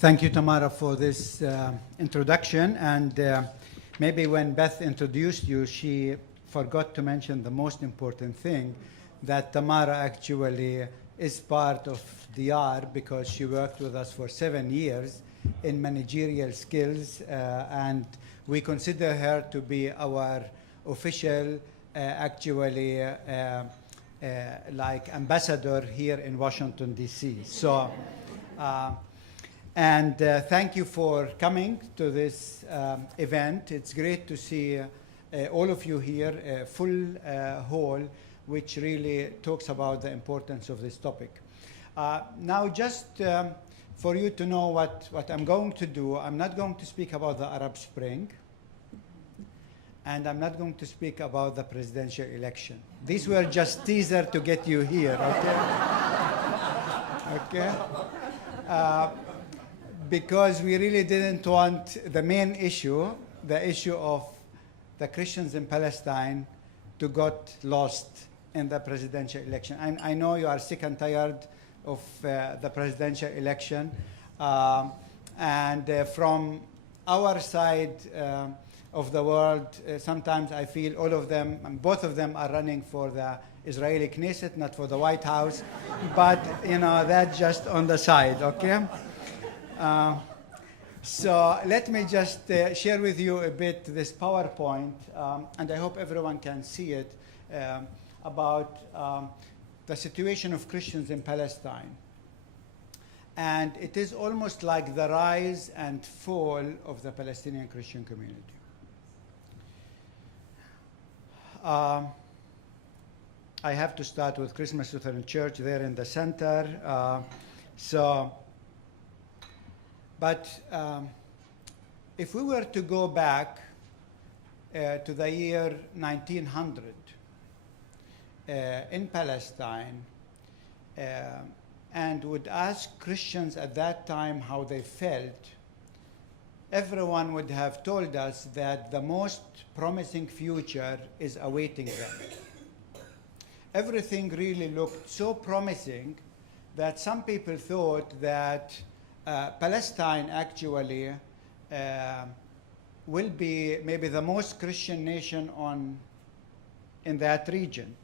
Thank you, Tamara, for this introduction. And maybe when Beth introduced you, she forgot to mention the most important thing, that Tamara actually is part of DR because she worked with us for 7 years in managerial skills, and we consider her to be our official, like ambassador here in Washington, D.C. So. Thank you for coming to this event. It's great to see all of you here, a full hall, which really talks about the importance of this topic. Now, just for you to know what I'm going to do, I'm not going to speak about the Arab Spring, and I'm not going to speak about the presidential election. These were just teaser to get you here, okay? Okay? Because we really didn't want the main issue, the issue of the Christians in Palestine, to get lost in the presidential election. I know you are sick and tired of the presidential election. From our side of the world, sometimes I feel all of them, and both of them are running for the Israeli Knesset, not for the White House. But, you know, that's just on the side, okay? So let me just share with you a bit this PowerPoint, and I hope everyone can see it, about the situation of Christians in Palestine. And it is almost like the rise and fall of the Palestinian Christian community. I have to start with Christmas Lutheran Church there in the center. But if we were to go back to the year 1900 in Palestine and would ask Christians at that time how they felt, everyone would have told us that the most promising future is awaiting them. Everything really looked so promising that some people thought that Palestine actually will be maybe the most Christian nation in that region.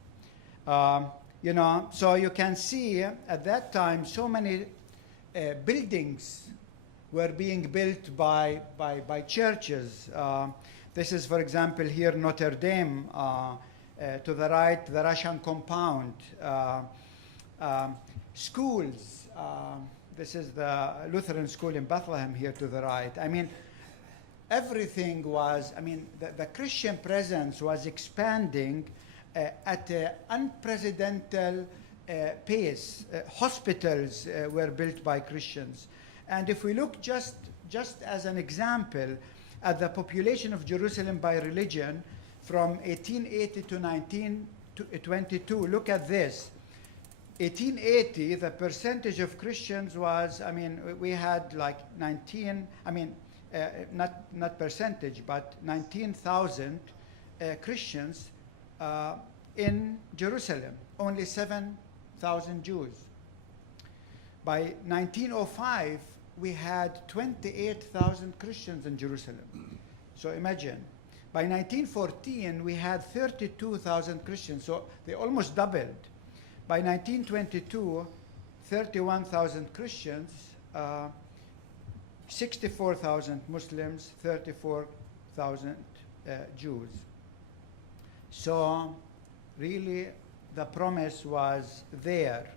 You know, so you can see at that time so many buildings were being built by churches. This is, for example, here Notre Dame, to the right, the Russian compound, schools. This is the Lutheran school in Bethlehem here to the right. I mean, everything was, the Christian presence was expanding at an unprecedented pace. Hospitals were built by Christians. And if we look just as an example at the population of Jerusalem by religion from 1880 to 1922, look at this. 1880, the percentage of Christians was, we had like 19, not percentage, but 19,000 Christians in Jerusalem, only 7,000 Jews. By 1905, we had 28,000 Christians in Jerusalem. So imagine. By 1914, we had 32,000 Christians, so they almost doubled. By 1922, 31,000 Christians, 64,000 Muslims, 34,000 Jews. So really, the promise was there.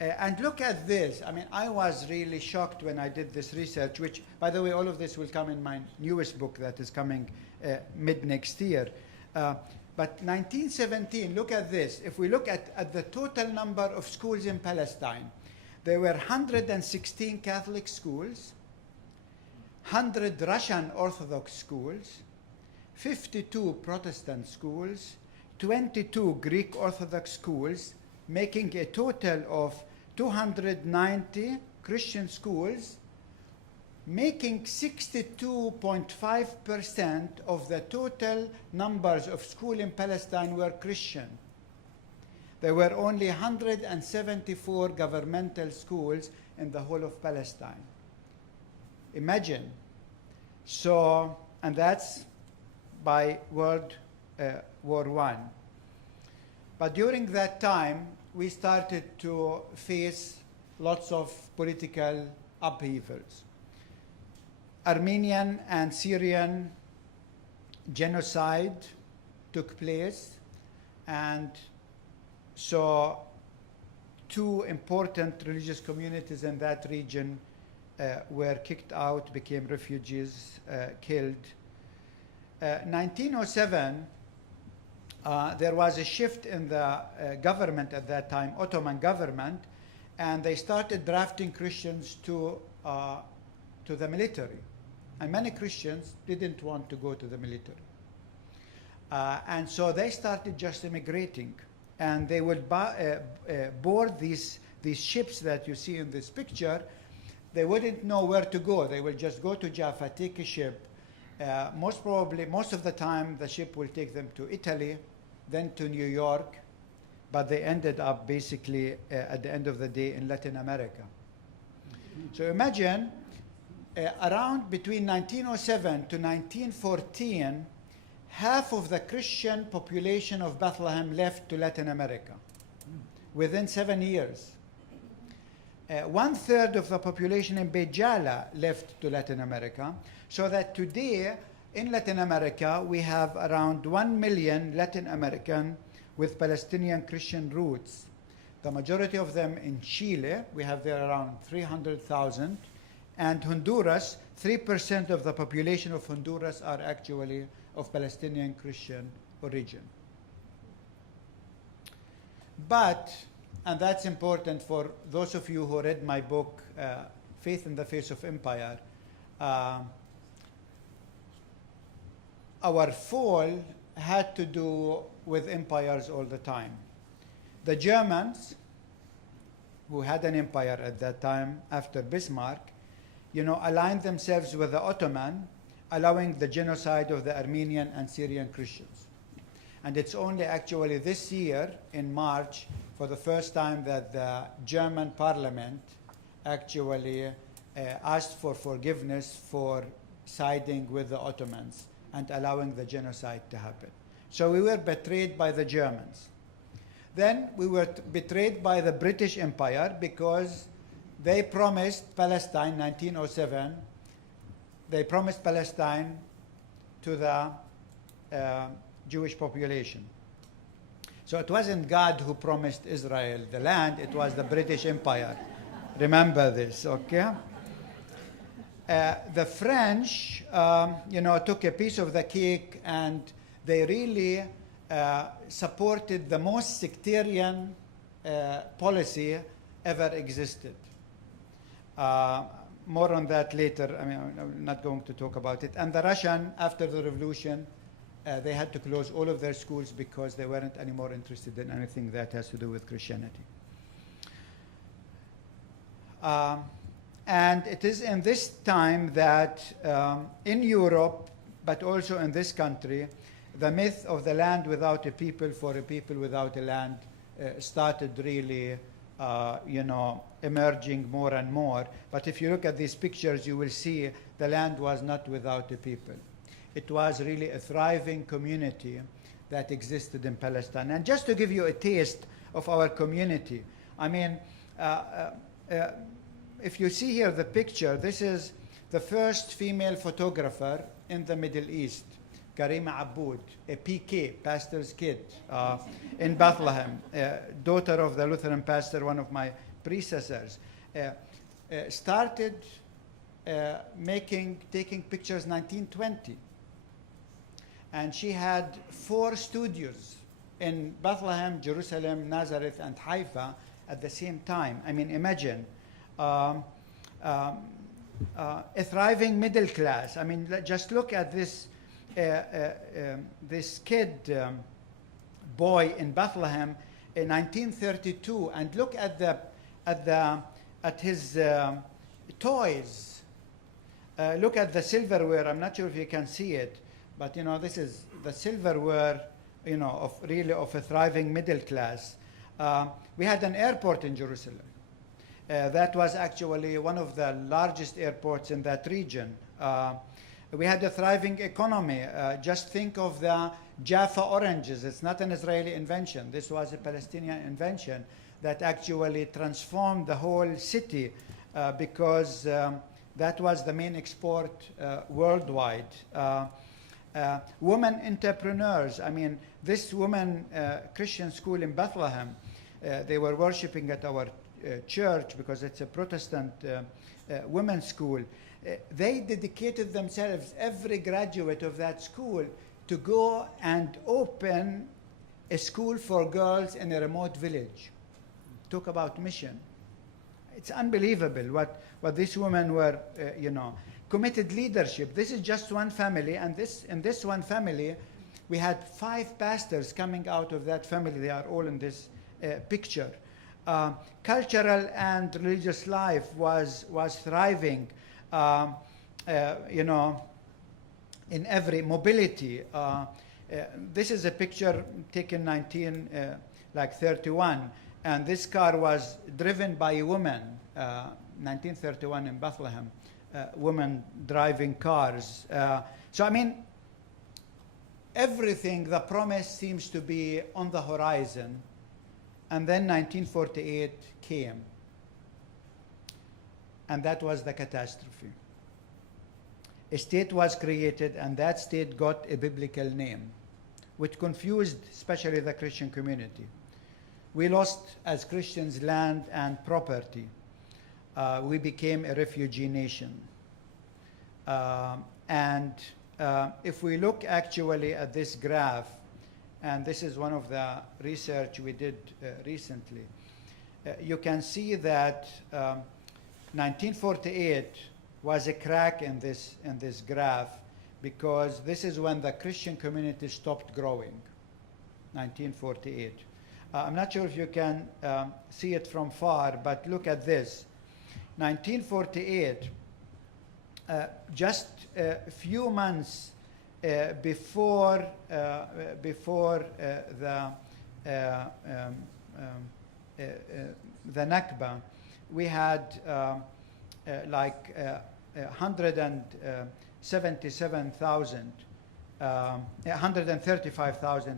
And look at this. I was really shocked when I did this research, which, by the way, all of this will come in my newest book that is coming mid next year. But 1917, look at this. If we look at the total number of schools in Palestine, there were 116 Catholic schools, 100 Russian Orthodox schools, 52 Protestant schools, 22 Greek Orthodox schools, making a total of 290 Christian schools, making 62.5% of the total numbers of schools in Palestine were Christian. There were only 174 governmental schools in the whole of Palestine. Imagine. So, and that's by World War I. But during that time, we started to face lots of political upheavals. Armenian and Syrian genocide took place, and so two important religious communities in that region were kicked out, became refugees, killed. 1907, there was a shift in the government at that time, Ottoman government, and they started drafting Christians to the military. And many Christians didn't want to go to the military. And so they started just immigrating. And they would board these ships that you see in this picture. They wouldn't know where to go. They will just go to Jaffa, take a ship. Most of the time, the ship will take them to Italy, then to New York, but they ended up basically at the end of the day in Latin America. So imagine around between 1907 to 1914, half of the Christian population of Bethlehem left to Latin America within 7 years. 1/3 of the population in Beit Jala left to Latin America, so that today in Latin America we have around 1 million Latin American with Palestinian Christian roots. The majority of them in Chile, we have there around 300,000, and Honduras, 3% of the population of Honduras are actually of Palestinian Christian origin. But, and that's important for those of you who read my book, Faith in the Face of Empire, our fall had to do with empires all the time. The Germans, who had an empire at that time after Bismarck, aligned themselves with the Ottoman, allowing the genocide of the Armenian and Syrian Christians. And it's only actually this year, in March, for the first time that the German parliament actually asked for forgiveness for siding with the Ottomans and allowing the genocide to happen. So we were betrayed by the Germans. Then we were betrayed by the British Empire because they promised Palestine, 1907, they promised Palestine to the Jewish population. So it wasn't God who promised Israel the land, it was the British Empire. Remember this, okay? The French, took a piece of the cake, and they really supported the most sectarian policy ever existed. More on that later. I'm not going to talk about it. And the Russian, after the revolution, they had to close all of their schools because they weren't anymore interested in anything that has to do with Christianity. And it is in this time that in Europe, but also in this country, the myth of the land without a people for a people without a land started really emerging more and more. But if you look at these pictures, you will see the land was not without a people. It was really a thriving community that existed in Palestine. And just to give you a taste of our community, if you see here the picture, this is the first female photographer in the Middle East, Karima Aboud, a PK, pastor's kid, in Bethlehem, daughter of the Lutheran pastor, one of my predecessors, started taking pictures 1920. And she had 4 studios in Bethlehem, Jerusalem, Nazareth, and Haifa at the same time. Imagine a thriving middle class. Just look at this this kid, boy in Bethlehem in 1932, and look at his toys. Look at the silverware. I'm not sure if you can see it, but this is the silverware, of a thriving middle class. We had an airport in Jerusalem. That was actually one of the largest airports in that region. We had a thriving economy. Just think of the Jaffa oranges. It's not an Israeli invention. This was a Palestinian invention that actually transformed the whole city because that was the main export worldwide. Women entrepreneurs. I mean, this woman Christian school in Bethlehem, they were worshiping at our church because it's a Protestant women's school. They dedicated themselves, every graduate of that school, to go and open a school for girls in a remote village. Talk about mission. It's unbelievable what these women were, committed leadership. This is just one family, and in this one family, we had 5 pastors coming out of that family. They are all in this picture. Cultural and religious life was thriving. In every mobility. This is a picture taken 1931, and this car was driven by a woman, 1931 in Bethlehem, women driving cars. So I mean, everything, the promise seems to be on the horizon, and then 1948 came. And that was the catastrophe. A state was created, and that state got a biblical name, which confused especially the Christian community. We lost, as Christians, land and property. We became a refugee nation. If we look actually at this graph, and this is one of the research we did recently, you can see that 1948 was a crack in this graph, because this is when the Christian community stopped growing, 1948. I'm not sure if you can see it from far, but look at this. 1948, just a few months before the Nakba, we had 135,000,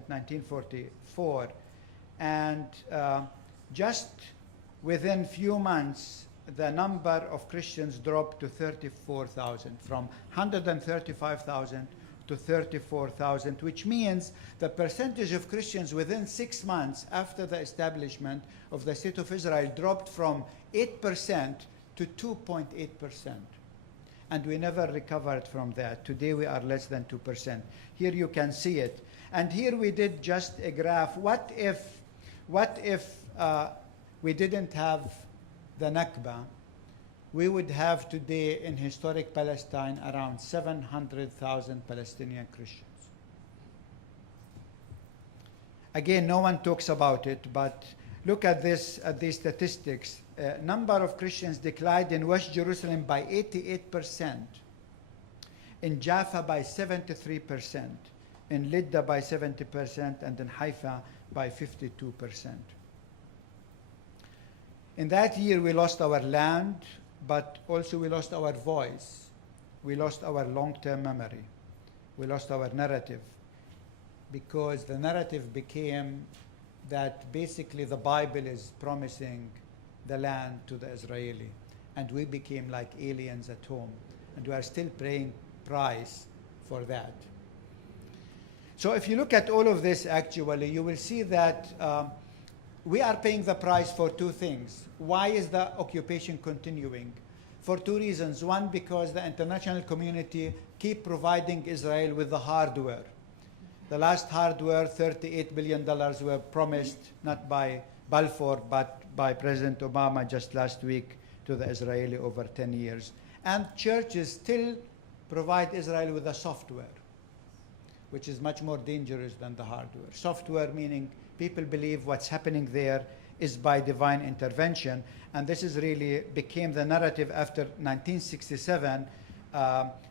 1944, and just within few months, the number of Christians dropped to 34,000, from 135,000 to 34,000, which means the percentage of Christians within 6 months after the establishment of the State of Israel dropped from 8% to 2.8%. And we never recovered from that. Today we are less than 2%. Here you can see it. And here we did just a graph. What if we didn't have the Nakba? We would have today in historic Palestine around 700,000 Palestinian Christians. Again, no one talks about it, but look at this, at these statistics. Number of Christians declined in West Jerusalem by 88%, in Jaffa by 73%, in Lydda by 70%, and in Haifa by 52%. In that year, we lost our land, but also we lost our voice. We lost our long-term memory. We lost our narrative, because the narrative became that basically the Bible is promising the land to the Israeli, and we became like aliens at home, and we are still paying price for that. So if you look at all of this, actually, you will see that we are paying the price for two things. Why is the occupation continuing? For two reasons. One, because the international community keep providing Israel with the hardware. The last hardware, $38 billion, were promised not by Balfour, but by President Obama just last week to the Israeli over 10 years. And churches still provide Israel with the software, which is much more dangerous than the hardware. Software meaning people believe what's happening there is by divine intervention, and this is really became the narrative after 1967,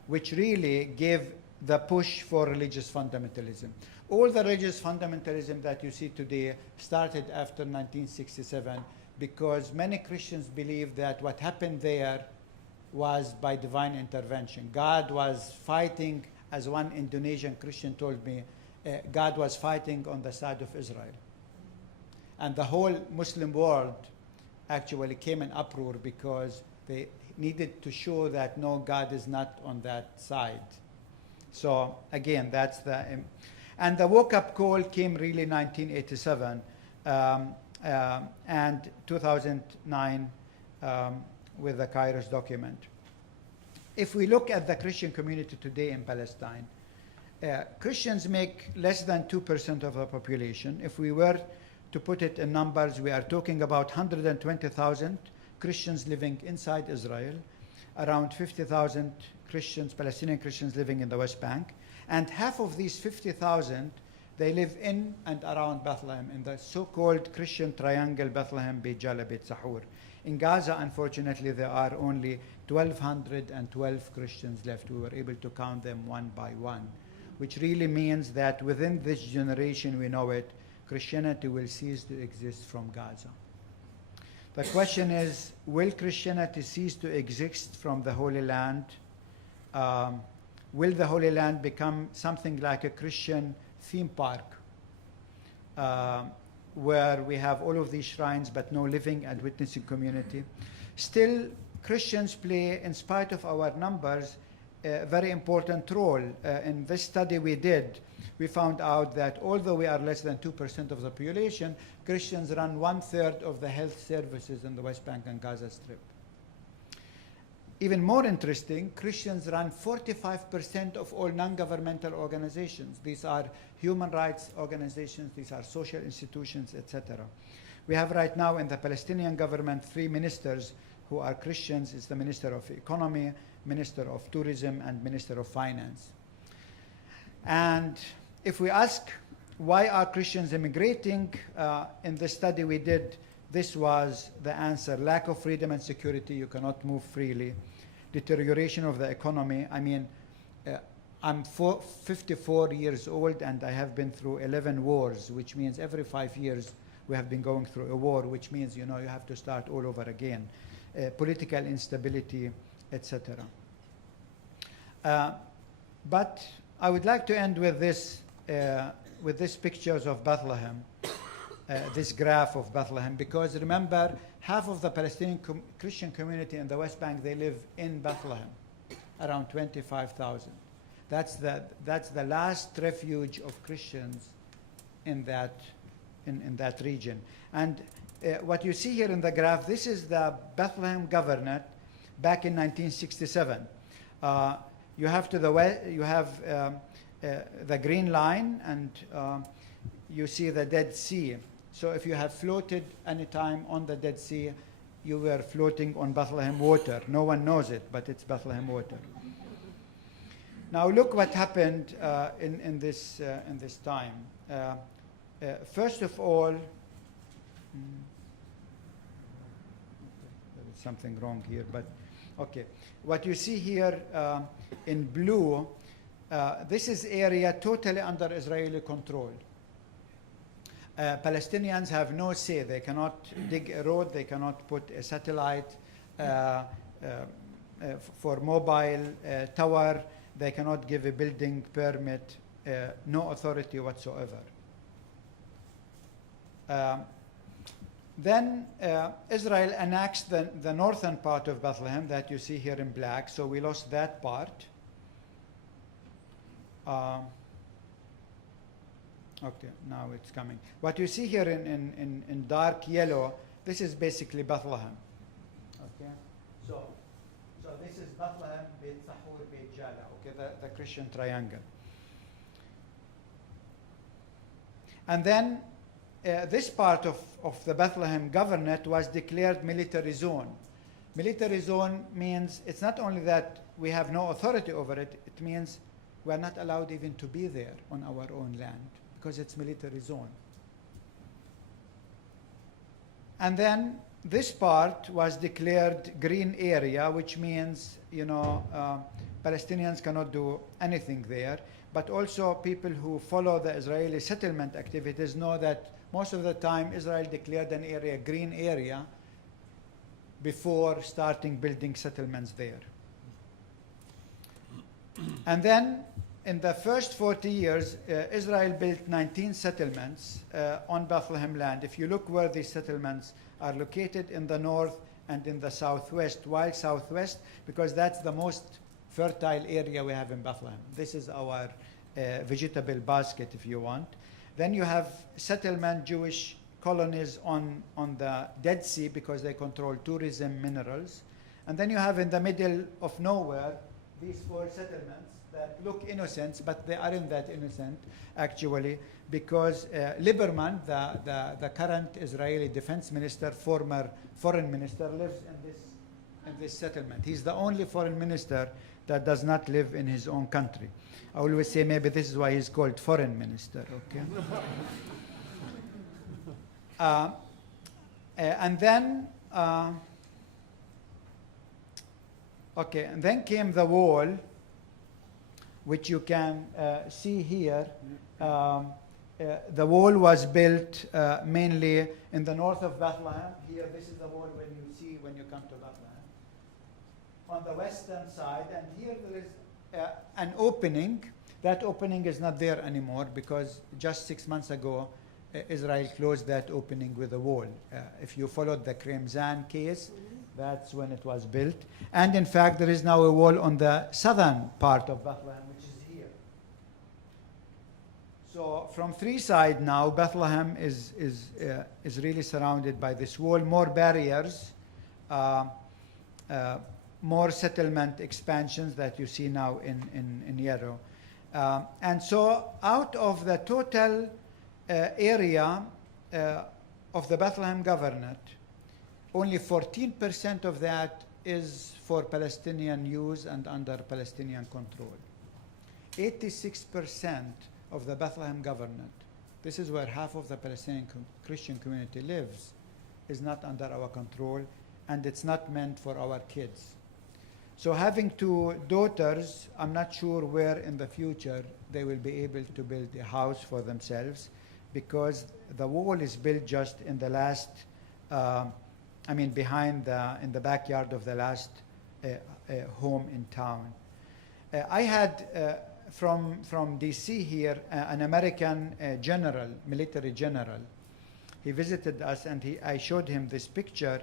which really gave the push for religious fundamentalism. All the religious fundamentalism that you see today started after 1967, because many Christians believe that what happened there was by divine intervention. God was fighting, as one Indonesian Christian told me, God was fighting on the side of Israel. And the whole Muslim world actually came in uproar because they needed to show that no, God is not on that side. So again, that's the... and the wake-up call came really 1987 and 2009 with the Kairos document. If we look at the Christian community today in Palestine, Christians make less than 2% of the population. If we were to put it in numbers, we are talking about 120,000 Christians living inside Israel, around 50,000 Christians, Palestinian Christians living in the West Bank, and half of these 50,000, they live in and around Bethlehem, in the so-called Christian triangle, Bethlehem, Beit Jala, Beit Sahur. In Gaza, unfortunately, there are only 1,212 Christians left. We were able to count them one by one, which really means that within this generation, we know it, Christianity will cease to exist from Gaza. The question is, will Christianity cease to exist from the Holy Land? Will the Holy Land become something like a Christian theme park where we have all of these shrines but no living and witnessing community? Still, Christians play, in spite of our numbers, a very important role. In this study we did, we found out that although we are less than 2% of the population, Christians run 1/3 of the health services in the West Bank and Gaza Strip. Even more interesting, Christians run 45% of all non-governmental organizations. These are human rights organizations, these are social institutions, etc. We have right now in the Palestinian government 3 ministers who are Christians. It's the Minister of Economy, Minister of Tourism, and Minister of Finance. And if we ask why are Christians immigrating, in the study we did, this was the answer: lack of freedom and security, you cannot move freely. Deterioration of the economy. I mean, I'm 54 years old and I have been through 11 wars, which means every 5 years we have been going through a war, which means, you know, you have to start all over again. Political instability, etc. But I would like to end with this pictures of Bethlehem. This graph of Bethlehem, because remember, half of the Palestinian Christian community in the West Bank, they live in Bethlehem, around 25,000. That's the last refuge of Christians in that region. And what you see here in the graph, this is the Bethlehem Governorate back in 1967. You have to the west, you have the green line, and you see the Dead Sea. So if you have floated any time on the Dead Sea, you were floating on Bethlehem water. No one knows it, but it's Bethlehem water. Now look what happened in this time. First of all, there is something wrong here, but okay. What you see here in blue, this is area totally under Israeli control. Palestinians have no say. They cannot dig a road, they cannot put a satellite for mobile tower, they cannot give a building permit, no authority whatsoever. Then Israel annexed the northern part of Bethlehem that you see here in black, so we lost that part. Okay, now it's coming. What you see here in dark yellow, this is basically Bethlehem. Okay, so this is Bethlehem, Beit Sahur, Beit Jala. Okay, the Christian triangle. And then this part of the Bethlehem Governorate was declared military zone. Military zone means it's not only that we have no authority over it, it means we are not allowed even to be there on our own land, because it's military zone. And then this part was declared green area, which means, you know, Palestinians cannot do anything there, but also people who follow the Israeli settlement activities know that most of the time Israel declared an area green area before starting building settlements there. And then in the first 40 years, Israel built 19 settlements on Bethlehem land. If you look where these settlements are located, in the north and in the southwest. Why southwest? Because that's the most fertile area we have in Bethlehem. This is our vegetable basket, if you want. Then you have settlement Jewish colonies on the Dead Sea because they control tourism, minerals. And then you have in the middle of nowhere these 4 settlements that look innocent, but they aren't that innocent actually, because Lieberman, the current Israeli defense minister, former foreign minister, lives in this settlement. He's the only foreign minister that does not live in his own country. I always say maybe this is why he's called foreign minister, okay? And then, and then came the wall, which you can see here. The wall was built mainly in the north of Bethlehem. Here, this is the wall when you come to Bethlehem. On the western side, and here there is an opening. That opening is not there anymore because just 6 months ago, Israel closed that opening with a wall. If you followed the Kremzan case, that's when it was built. And in fact, there is now a wall on the southern part of Bethlehem, which is here. So from 3 sides now, Bethlehem is really surrounded by this wall, more barriers, more settlement expansions that you see now in Yarrow. And so out of the total area of the Bethlehem Governorate, only 14% of that is for Palestinian use and under Palestinian control. 86% of the Bethlehem Governorate, this is where half of the Palestinian Christian community lives, is not under our control, and it's not meant for our kids. So having 2 daughters, I'm not sure where in the future they will be able to build a house for themselves, because the wall is built just in the last, behind in the backyard of the last home in town. I had from DC here an American general, military general. He visited us, and I showed him this picture,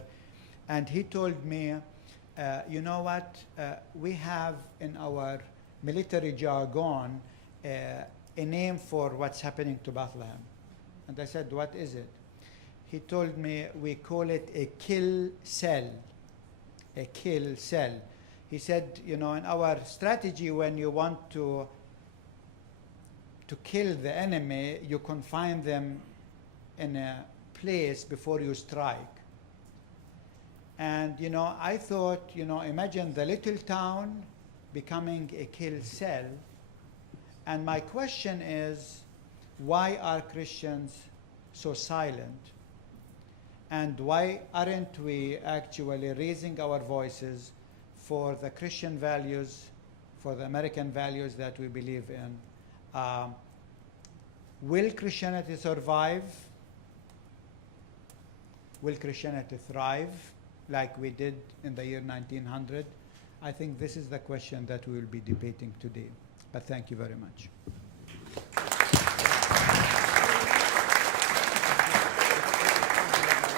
and he told me, you know what, we have in our military jargon a name for what's happening to Bethlehem. And I said, what is it? He told me, we call it a kill cell. A kill cell. He said, in our strategy, when you want to kill the enemy, you confine them in a place before you strike. And, I thought, imagine the little town becoming a kill cell. And my question is, why are Christians so silent? And why aren't we actually raising our voices for the Christian values, for the American values that we believe in? Will Christianity survive? Will Christianity thrive like we did in the year 1900? I think this is the question that we will be debating today. But thank you very much.